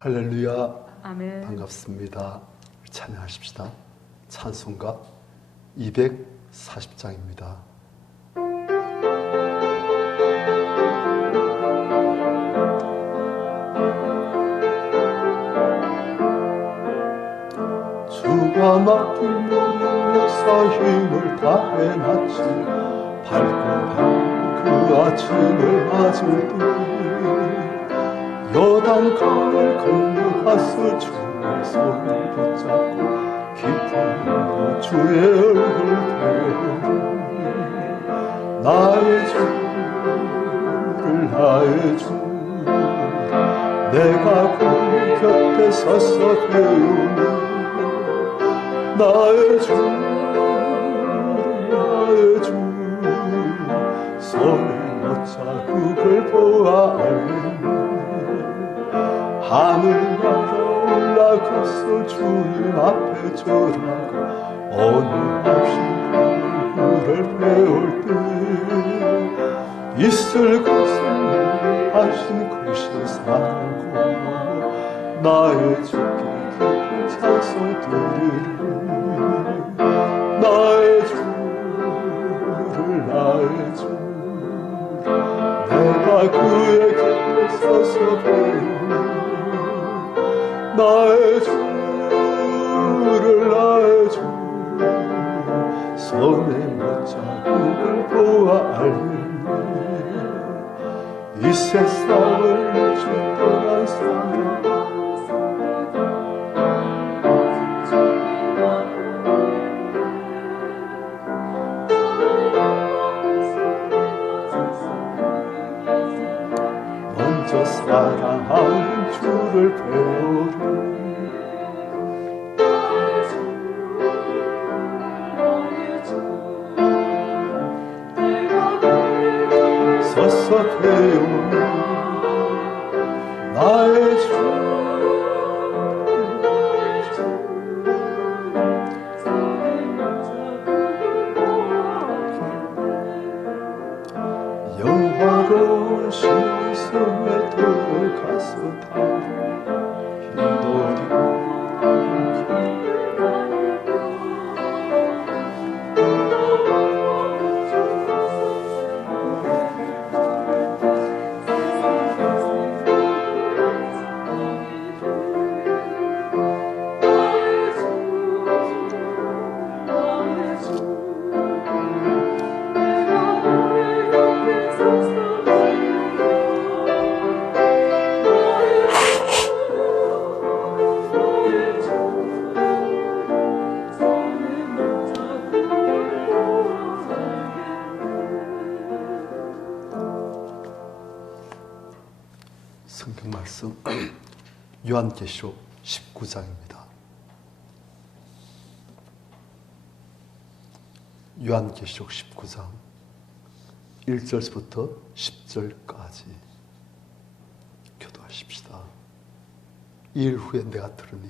할렐루야. 아멘. 반갑습니다. 찬양하십시다. 찬송가 240장입니다. 주가 맡긴 모든 역사 힘을 다해 마치 밝고 밝은 그 아침을 맞을 때 여단 강을 건너가서 주의 손을 붙잡고 기쁨으로 주의 얼굴 배우리 나의 주를 나의 주 내가 그 곁에 서서 배우니 나의 주 나의 주 손에 못 자국을 보아 알겠네 하늘 날아 올라가서 주님 앞에 절하고 어느 없이 그를 배울 때 있을 것을 하신 그신 사랑고 나의 주께 깊은 찬송 드리리 나의 주를 나의 주 내가 그의 곁에 서서 배우니 나의 주를 나의 주 손에 못 자국을 보아 알겠네 이 세상을 주 떠난 사람 먼저 사랑하는 주를 배우리 서서 배우니 나의 주 영화로운 시선에 들어가서 다 힘들이 성경 말씀 요한계시록 19장입니다. 요한계시록 19장 1절부터 10절까지 교도하십시다. 이 일 후에 내가 들으니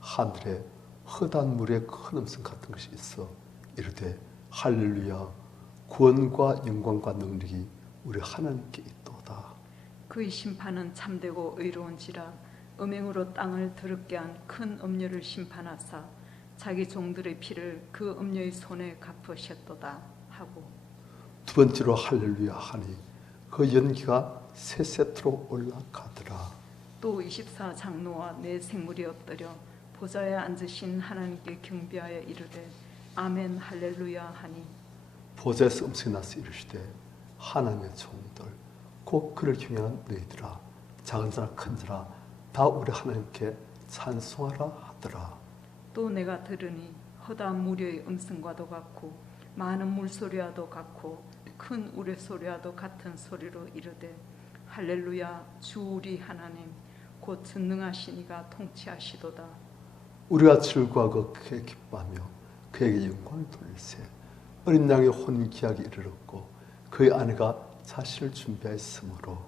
하늘에 헛한 물의 큰 음성 같은 것이 있어 이르되 할렐루야 구원과 영광과 능력이 우리 하나님께 있도다. 그의 심판은 참되고 의로운지라 음행으로 땅을 더럽게 한 큰 음녀를 심판하사 자기 종들의 피를 그 음녀의 손에 갚으셨도다 하고 두 번째로 할렐루야 하니 그 연기가 세세토록 올라가더라. 또 24장로와 네 생물이 엎드려 보좌에 앉으신 하나님께 경배하여 이르되 아멘 할렐루야 하니 보좌에서 음성이 나서 이르시되 하나님의 종들 곧 그를 경외하는 너희들아 작은 자나 큰 자나 다 우리 하나님께 찬송하라 하더라. 또 내가 들으니 허다한 무료의 음성과도 같고 많은 물소리와도 같고 큰 우레소리와도 같은 소리로 이르되 할렐루야 주 우리 하나님 곧 전능하신 이가 통치하시도다. 우리가 즐거워하고 그에 기뻐하며 그에게 영광을 돌리세. 어린 양의 혼기하게 이르렀고 그의 아내가 자신을 준비하였으므로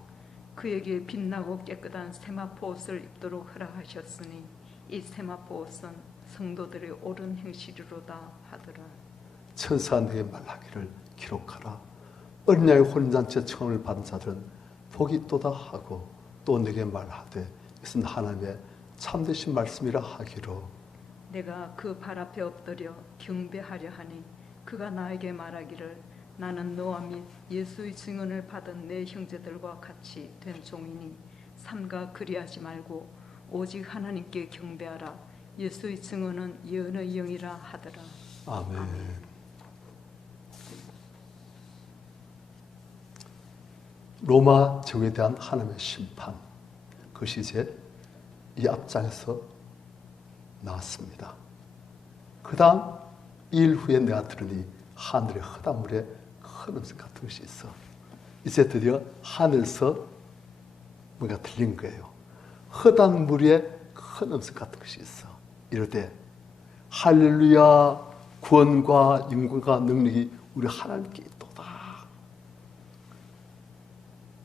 그에게 빛나고 깨끗한 세마포 옷을 입도록 허락하셨으니 이 세마포 옷은 성도들의 옳은 행실이로다 하더라. 천사 내게 말하기를 기록하라. 어린 양의 혼인잔치에 청을 받은 자들은 복이 있도다 하고 또 내게 말하되 이것은 하나님의 참되신 말씀이라 하기로 내가 그 발 앞에 엎드려 경배하려 하니 그가 나에게 말하기를 나는 너와 및 예수의 증언을 받은 내 형제들과 같이 된 종이니 삼가 그리하지 말고 오직 하나님께 경배하라. 예수의 증언은 예언의 영이라 하더라. 아멘. 로마 제국에 대한 하나님의 심판, 그것이 이제 이 앞장에서 나왔습니다. 그 다음 2일 후에 내가 들으니 하늘의 흑암 물에 큰 음성 같은 것이 있어. 이제 드디어 하늘에서 뭔가 들린 거예요. 흑암 물에 큰 음성 같은 것이 있어. 이르되 할렐루야, 구원과 영광과 능력이 우리 하나님께 있도다.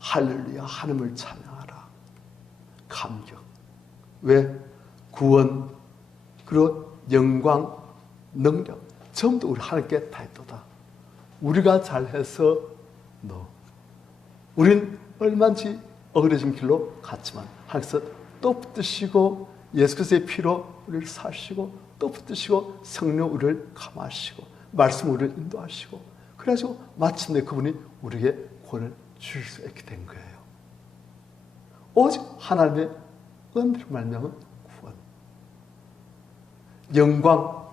할렐루야, 하나님을 찬양하라. 감격. 왜? 구원, 그리고 영광, 능력 전부 우리 하나님께 다 있도다. 우리가 잘해서 우린 얼마든지 어그러진 길로 갔지만 하나님께서 또 붙드시고 예수 그리스도의 피로 우리를 사시고 또 붙드시고 성령 우리를 감하시고 말씀 우리를 인도하시고 그래가지고 마침내 그분이 우리에게 구원을 주실 수 있게 된 거예요. 오직 하나님의 은혜로 말미암은 구원, 영광,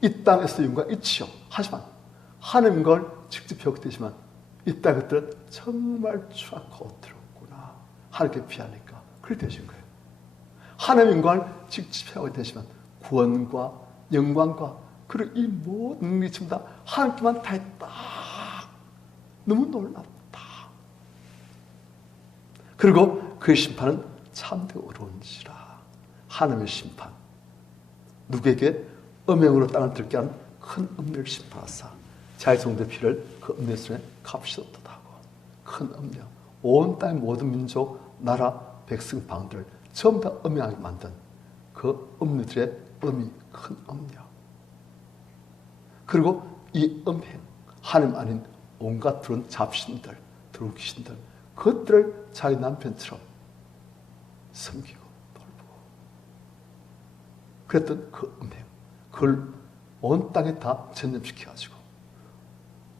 이 땅에서 영광 있지요. 하지만 하나님 걸 직접 배우게 되지만 이 땅 것들은 정말 추악하고 더럽구나. 하나님께 피하니까 그렇게 되신 거예요. 하나님 영광을 직접 배우게 되지만 구원과 영광과 그리고 이 모든 능력이 전부 다 하나님께만 다 있다. 너무 놀랍다. 그리고 그의 심판은 참되고 어려운지라. 하나님의 심판, 누구에게 음행으로 땅을 들게 한 큰 음료를 심판하사 자의 종들의 피를 그 음료 손에 값이 없다 하고 큰 음료, 온 땅의 모든 민족, 나라, 백성, 방들 전부 다 음행하게 만든 그 음료들의 음이 큰 음료. 그리고 이 음행, 하나님 아닌 온갖 들은 잡신들, 들은 귀신들, 그것들을 자기 남편처럼 섬기고 돌보고 그랬던 그 음행, 그걸 온 땅에 다 전염시켜가지고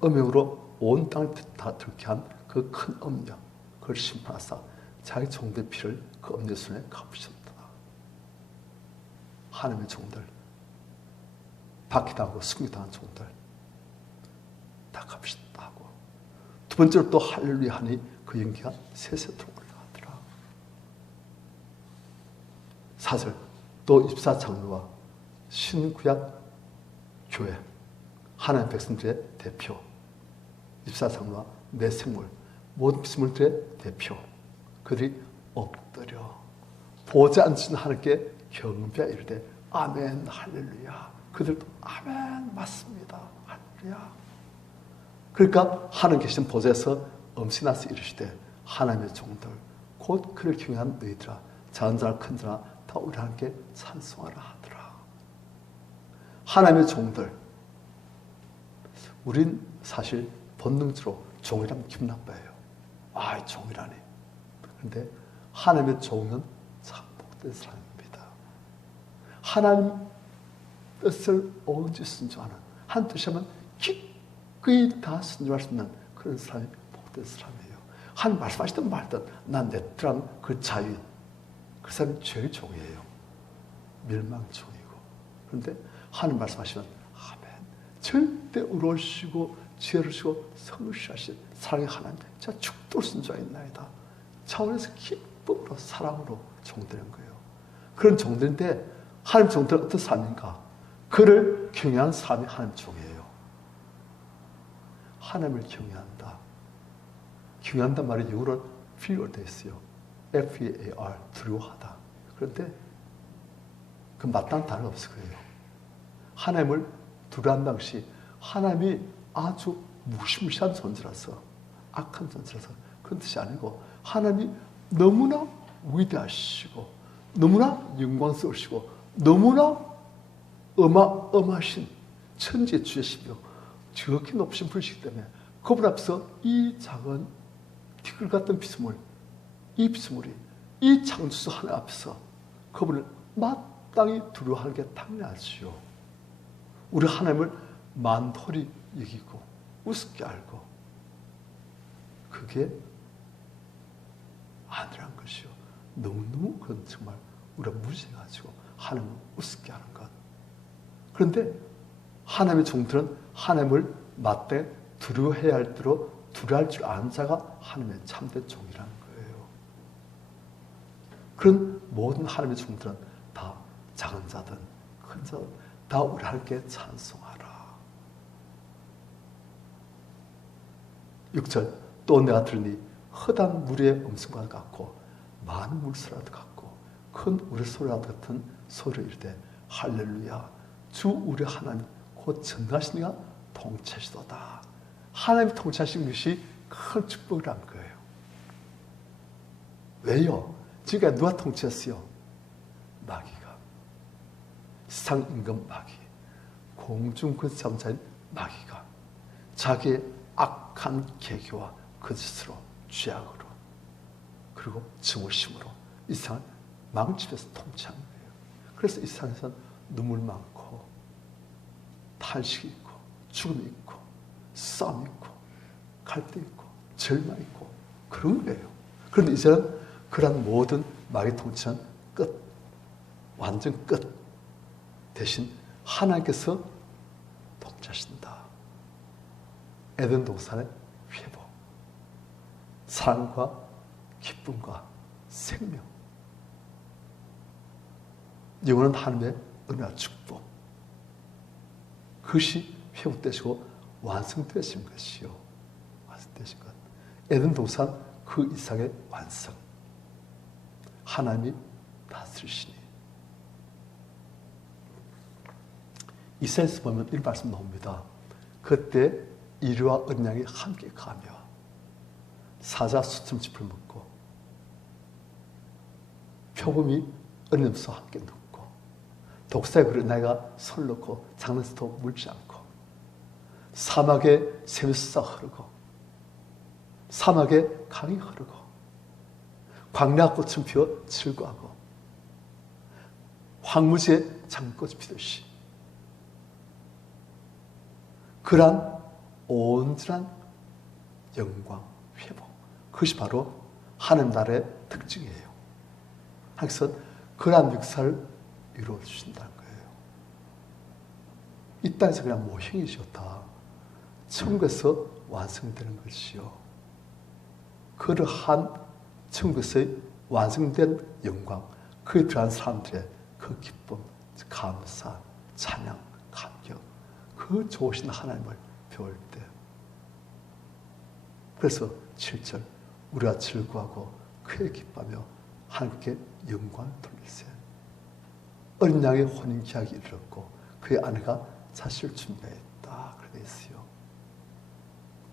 음행으로 온 땅을 다 들게 한 그 큰 음녀, 그걸 심판하사 자기 종들의 피를 그 음녀 손에 갚으셨다. 하나님의 종들, 박해당하고 숨기당한 종들 다 갚으셨다 하고 두 번째로 또 할렐루야 하니 그 연기가 세세토록 올라가더라. 4절 또 24장로와 신구약 교회, 하나님 백성들의 대표, 24장로와 내 생물, 모든 피조물들의 대표, 그들이 엎드려 보좌 앉으신 하나님께 경배하 이르되 아멘 할렐루야. 그들도 아멘 맞습니다 할렐루야. 그러니까 하나님 계신 보좌에서 엄신하서 이르시되 하나님의 종들 곧 그를 경외한 너희들아 작은 자나 큰 자나 다 우리 하나님께 찬송하라 하더라. 하나님의 종들, 우린 사실 본능적으로 종이라면 기분 나빠해요. 아, 종이라니. 그런데 하나님의 종은 참 복된 사람입니다. 하나님 뜻을 온전히 순종하는, 한 뜻이면 기꺼이 다 순종할 수 있는 그런 사람이 복된 사람이에요. 하나님 말씀하시든 말든 난 내 뜻한 그 자유, 그 사람이 제일 종이에요. 멸망종이고. 그런데 하나님 말씀하시면 아멘. 절대 의로우시고 지혜로우시고 성실하신 사랑의 하나님, 제가 죽도록 순종하였나이다. 차원에서 기쁨으로 사랑으로 종되는 거예요. 그런 종들인데 하나님 종들은 어떤 사람인가? 그를 경외하는 사람이 하나님 종이에요. 하나님을 경외한다. 경외한단 말이 영어로 fear 되어 있어요. F-E-A-R, 두려워하다. 그런데 그 마땅한 단어가 없을 거예요. 하나님을 두려워한다는 것이 하나님이 아주 무시무시한 존재라서, 악한 존재라서 그런 뜻이 아니고 하나님이 너무나 위대하시고 너무나 영광스러우시고 너무나 어마어마하신 천지의 주제시며 지극히 높으신 분이시기 때문에 그분 앞에서 이 작은 티끌 같은 피조물, 이 피조물이 이 창조주 하나님 앞에서 그분을 마땅히 두려워하는 게 당연하지요. 우리 하나님을 만홀히 여기고 우습게 알고 그게 아니란 것이요. 너무너무 그건 정말 우리가 무시해가지고 하나님을 우습게 하는 것. 그런데 하나님의 종들은 하나님을 마땅히 두려워해야 할 대로 두려워할 줄 아는 자가 하나님의 참된 종이라는 거예요. 그런 모든 하나님의 종들은 다 작은 자든 큰 자든 다 우리 하나님께 찬송하라. 6절 또 내가 들으니 허다한 물의 음성과 같고 많은 물소리와 같고 큰 우레소리와 같은 소리를 이르되 할렐루야 주 우리 하나님 곧 전능하시니가 통치하시도다. 하나님이 통치하신 것이 큰 축복이란 거예요. 왜요? 지금까지 누가 통치했어요? 마귀가. 세상 임금 마귀, 공중 그 잠자인 마귀가 자기의 악한 계교와 거짓으로 죄악으로 그리고 증오심으로 이 세상을 망치면서 통치하는 거예요. 그래서 이 세상에서는 눈물 많고 탄식이 있고 죽음이 있고 싸움이 있고 갈등 있고 절망이 있고 그런 거예요. 그런데 이제는 그러한 모든 마귀 통치는 끝, 완전 끝. 대신 하나님께서 통치하신다. 에덴 동산의 회복, 사랑과 기쁨과 생명, 영원한 하나님의 은혜와 축복, 그것이 회복되시고 완성되신 것이요. 완성되신 것. 에덴 동산 그 이상의 완성. 하나님이 다스리시니. 이사야서 보면 이런 말씀 나옵니다. 그때 이리와 언양이 함께 가며 사자 수춤짚을 먹고 표범이 언염소 함께 눕고 독사의 그릇 나이가 손을 넣고 장난스도 물지 않고 사막에 샘수가 흐르고 사막에 강이 흐르고 광야 꽃은 피어 즐거워하고 황무지에 장꽃이 피듯이 그러한 온전한 영광, 회복, 그것이 바로 하나님 나라의 특징이에요. 하나님께서 그러한 역사를 이루어 주신다는 거예요. 이 땅에서 그냥 모형이셨다. 천국에서 완성되는 것이요. 그러한 천국에서의 완성된 영광, 그에 들어간 사람들의 그 기쁨, 감사, 찬양, 감격, 그 좋으신 하나님을 배울 때. 그래서 7절 우리가 즐거워하고 크게 기뻐하며 하나님께 영광을 돌리세. 어린 양의 혼인 기약이 이르렀고 그의 아내가 자식을 준비했다. 그렇게 있어요.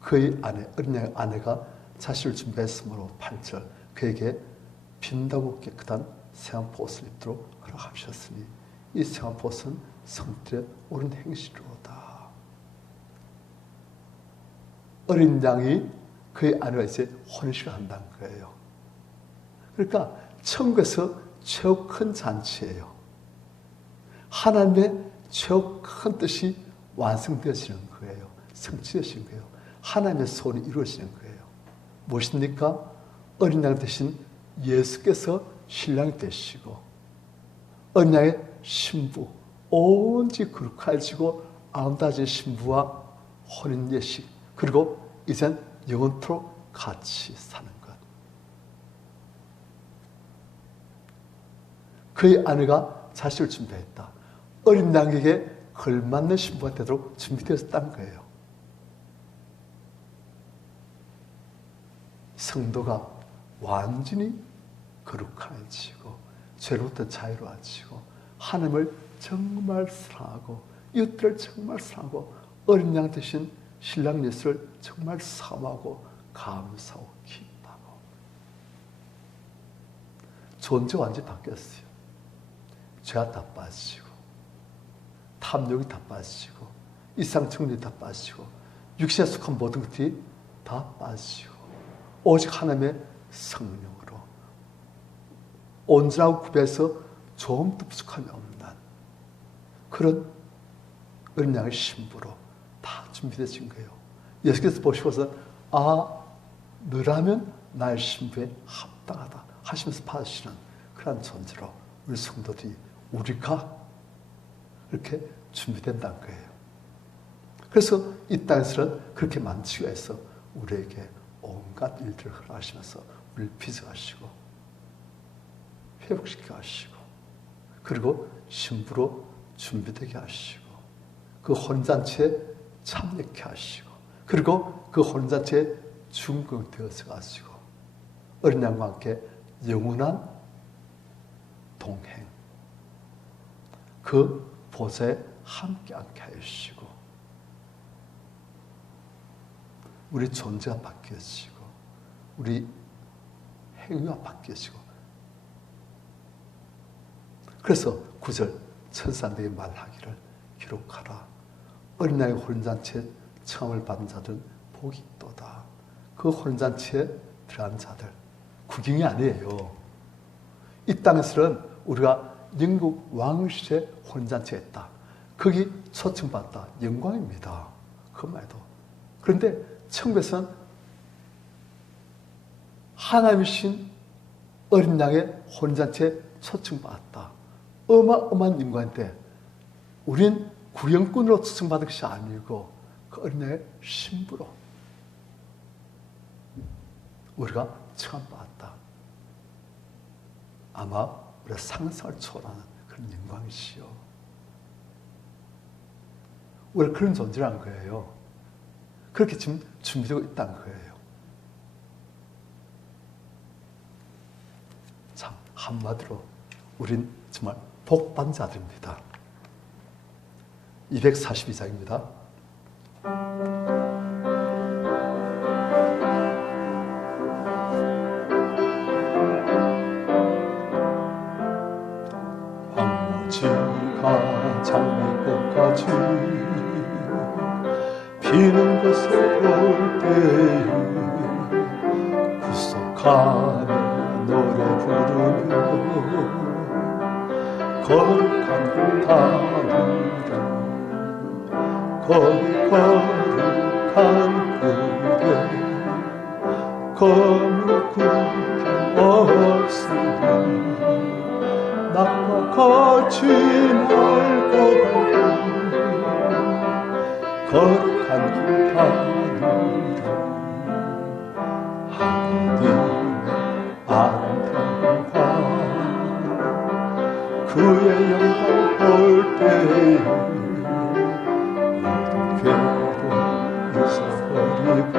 그의 아내, 어린 양의 아내가 자식을 준비했으므로 8절 그에게 빈다고 깨끗한 새한 보옷을 입도록 허락하셨으니 이 새한 보옷은 성들의 옳은 행실로다. 어린 양이 그의 아내가 이제 혼인식을 한다는 거예요. 그러니까 천국에서 최고 큰 잔치예요. 하나님의 최고 큰 뜻이 완성되어지는 거예요. 성취되시는 거예요. 하나님의 소원이 이루어지는 거예요. 무엇입니까? 어린 양 대신 예수께서 신랑이 되시고 어린 양의 신부, 온전히 거룩해지고 아름다워진 신부와 혼인 예식, 그리고 이젠 영원토록 같이 사는 것. 그의 아내가 자식을 준비했다. 어린 양에게 걸맞는 신부가 되도록 준비되었다는 거예요. 성도가 완전히 거룩해지고 죄로부터 자유로워지고 하나님을 정말 사랑하고 이웃들을 정말 사랑하고 어린 양 대신 신랑 예수를 정말 사모하고 감사하고 기뻐하고 존재가 완전히 바뀌었어요. 죄가 다 빠지고 탐욕이 다 빠지고 이상청력이 다 빠지고 육신에 속한 모든 것들이 다 빠지고 오직 하나님의 성령으로 온전하고 구별해서 조금도 부족함이 없는 그런 어린 양의 신부로 다 준비되신 거예요. 예수께서 보시고서 너라면 나의 신부에 합당하다 하시면서 받으시는 그런 존재로 우리 성도들이 우리가 이렇게 준비된다는 거예요. 그래서 이 땅에서는 그렇게 만지기 위해서 우리에게 온갖 일들을 허락하시면서 우리를 빚어가시고 회복시켜 하시고 그리고 신부로 준비되게 하시고 그 혼인잔치에 참여케 하시고 그리고 그 혼인잔치에 중공되어서 가시고 어린 양과 함께 영원한 동행 그 보좌에 함께 앉게 하시고 우리 존재가 바뀌어지고 우리 행위가 바뀌어지고 그래서 9절 천사들에게 말하기를 기록하라. 어린 양의 혼인잔치에 청함을 받은 자들은 복이 있도다. 그 혼인잔치에 들어간 자들 구경이 아니에요. 이 땅에서는 우리가 영국 왕실의 혼인잔치가 있다. 거기 초청받다. 영광입니다. 그것만 해도. 그런데 천국에서는 하나님이신 어린 양의 혼인잔치에 초청받았다. 어마어마한 영광인데 우린 구경꾼으로 초청받은 것이 아니고 그 어린 양의 신부로 우리가 청함받았다. 아마 우리가 상상을 초월하는 그런 영광이시요. 우리가 그런 존재라는 거예요. 그렇게 지금 준비되고 있다는 거예요. 참 한마디로 우린 정말 복받은 자들입니다. 242장입니다. 황무지가 장미꽃같이 피는 것을 볼 때에 구속하며 노래 부르며 거룩한 길 다니라. 거기 거룩한 길에 거룩 구경 없으니 낙과 같이 말고 거룩한 길 다니라. 하나님의 아름다움과 그의 영광 볼 때에 모든 괴로움 잊어버리고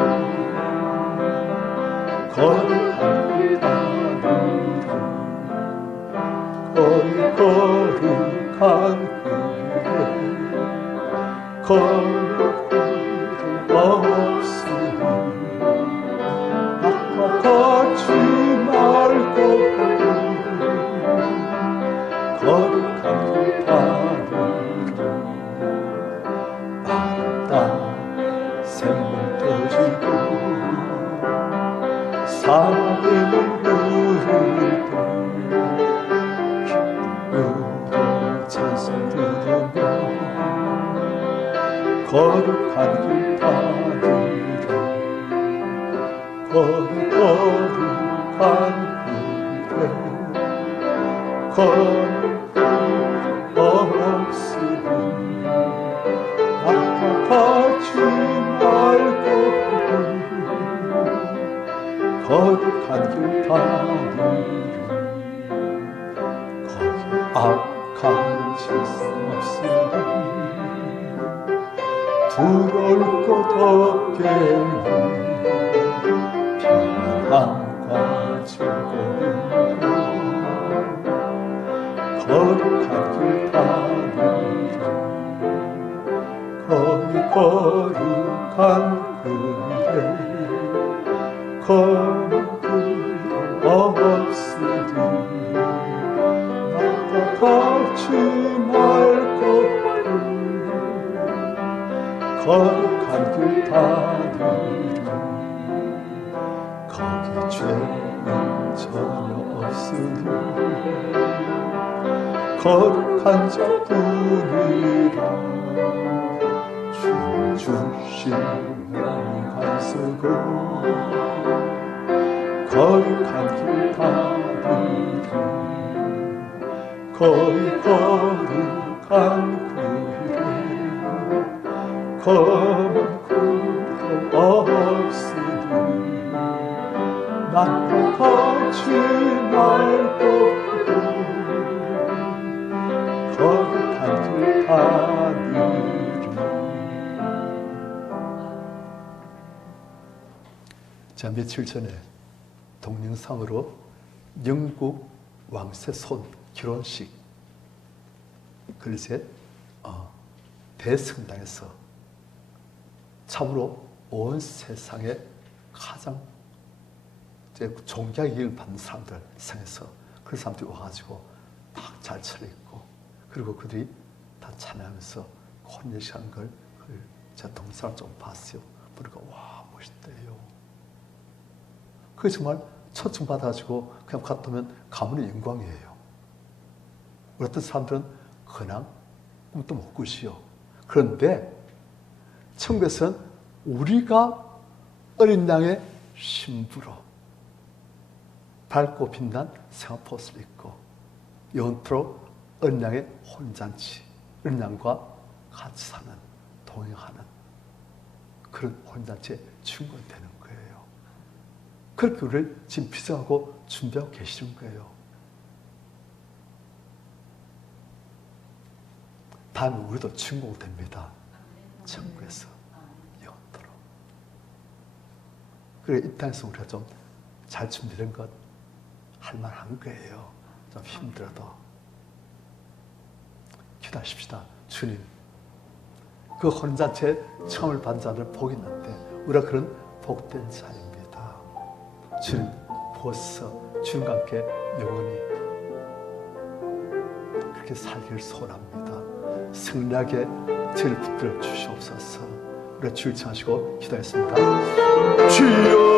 거룩한 길 다니라. 거기 거룩한 길에 거룩 없으니 낙과 같이 말고 거룩한 길 다니라. 아름다운 샘물 터지고 사람을 부를 때 기쁨으로 찬송 부르며 거룩한 길 다니라. 거기 거룩한 길에 거룩 없으니 낙과 같이 말고 거룩한 길 다니라. 거기 악한 짓은 없으니 두려울 것 없겠니. 평안함과 즐거움으로 거룩한 길 다니라. 거기 거룩한 길에 거룩 없으니 낙과 같이 말고 거룩한 길 따르리 거기 죄는 전혀 없으니 거룩한 자뿐이라 주 주신 영광 쓰고 거룩한 길 따르리 거기 거룩한 검은 구름 없으니 나도 같이 말 것도 거룩한 길 따르리. 자, 며칠 전에 동영상으로 영국 왕세 손 결혼식 글쎄 대성당에서 참으로 온 세상에 가장 존경을 받는 사람들 상에서 그런 사람들이 와가지고 막 잘 차려입고 그리고 그들이 다 찬양하면서 혼례식 하는 걸 제가 동영상을 좀 봤어요. 보니까 와 멋있대요. 그게 정말 초청받아가지고 그냥 갔다 오면 가문의 영광이에요. 어떤 사람들은 그냥 꿈도 못 꾸시요. 그런데 천국에서는 우리가 어린 양의 신부로 밝고 빛난 생화포스를 입고 영원토록 어린 양의 혼잔치, 어린 양과 같이 사는, 동행하는 그런 혼잔치의 주인공이 되는 거예요. 그렇게 우리를 지금 비전하고 준비하고 계시는 거예요. 다음에 우리도 주인공 됩니다. 천국에서 영원토록. 그래 이 땅에서 우리가 좀 잘 준비된 것 할만한 거예요. 좀 힘들어도 기도하십시다. 주님, 그 혼잔치에 처음을 받은 자들 복이 있는데 우리가 그런 복된 자입니다. 주님, 벌써 주님과 함께 영원히 그렇게 살기를 소원합니다. 승리하게 저를 붙들어 주시옵소서. 우리가 주를 청하시고 기도했습니다. 주여!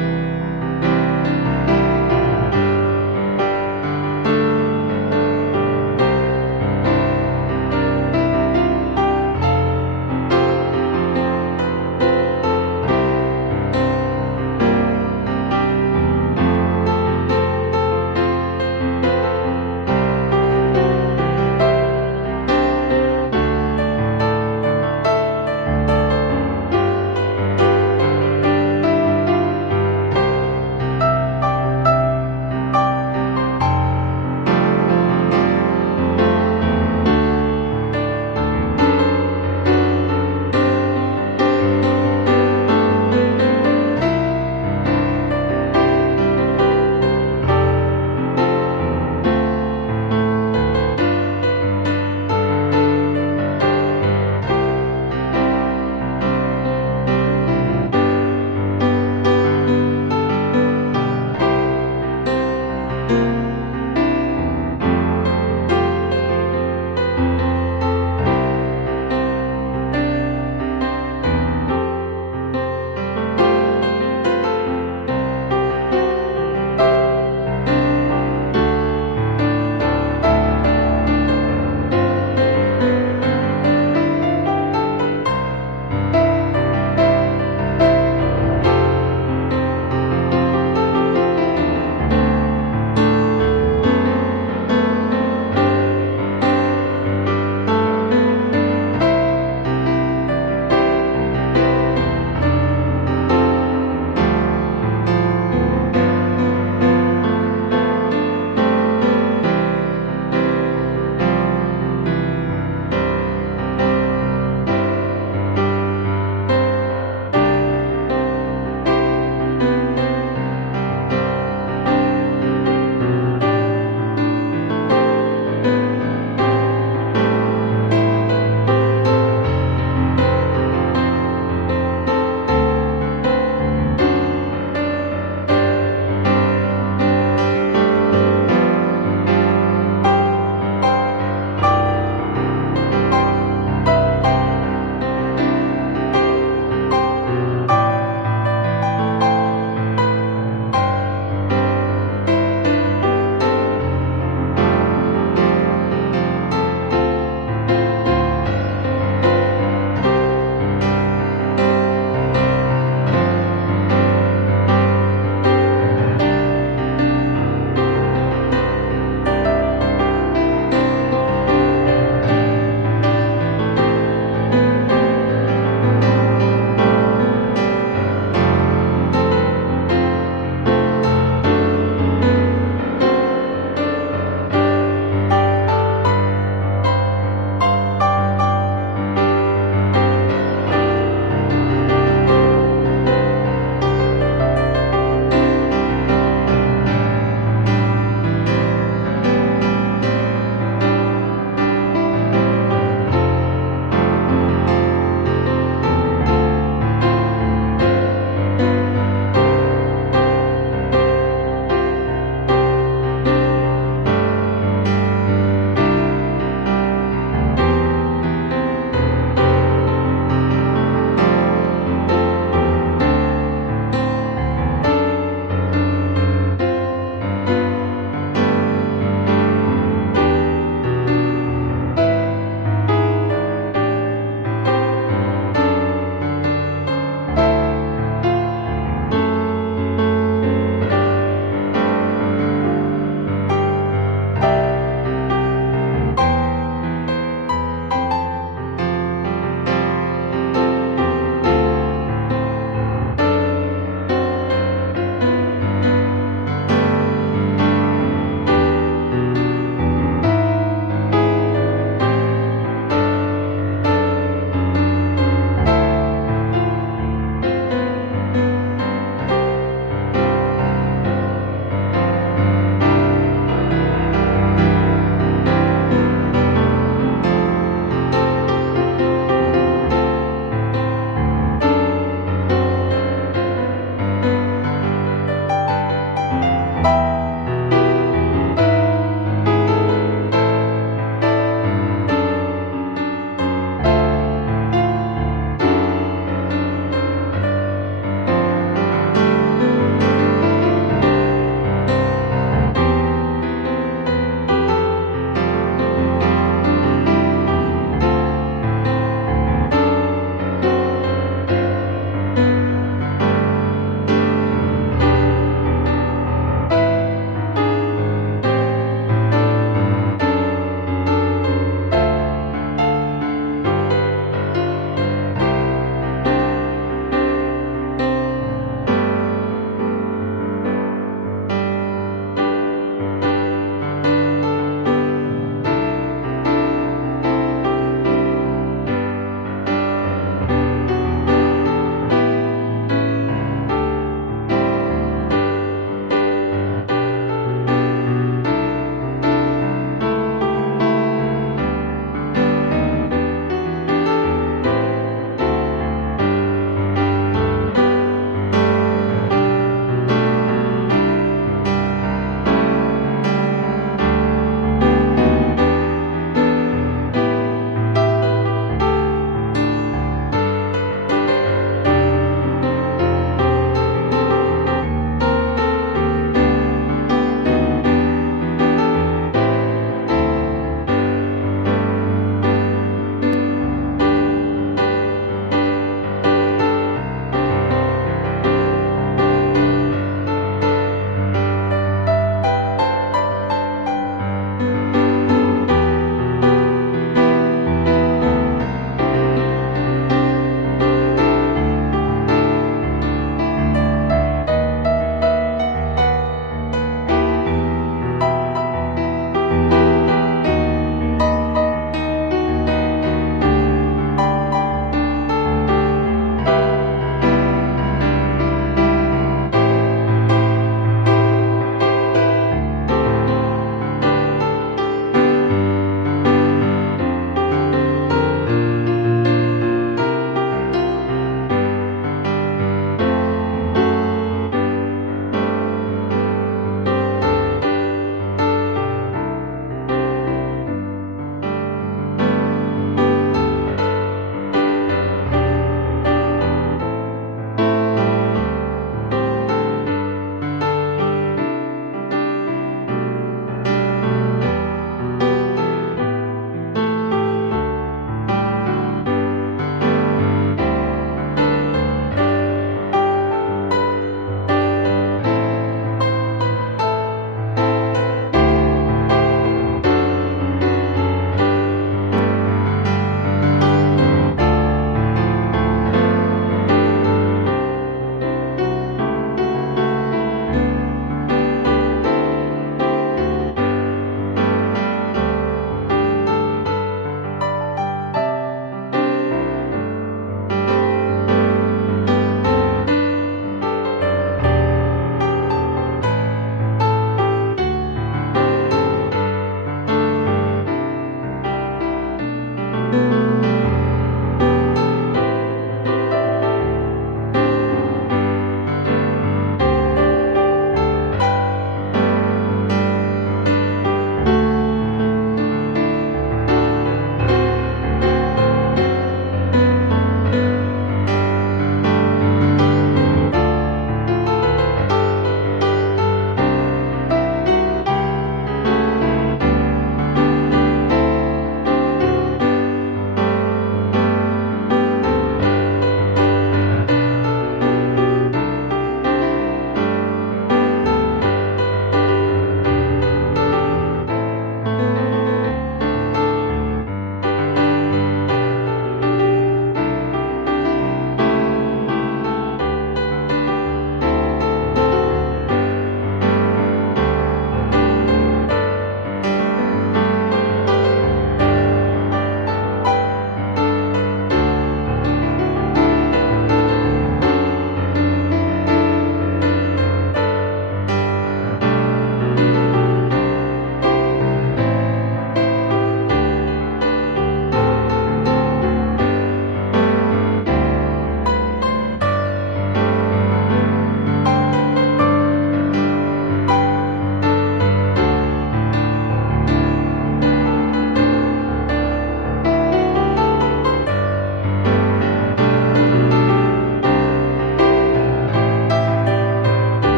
아멘.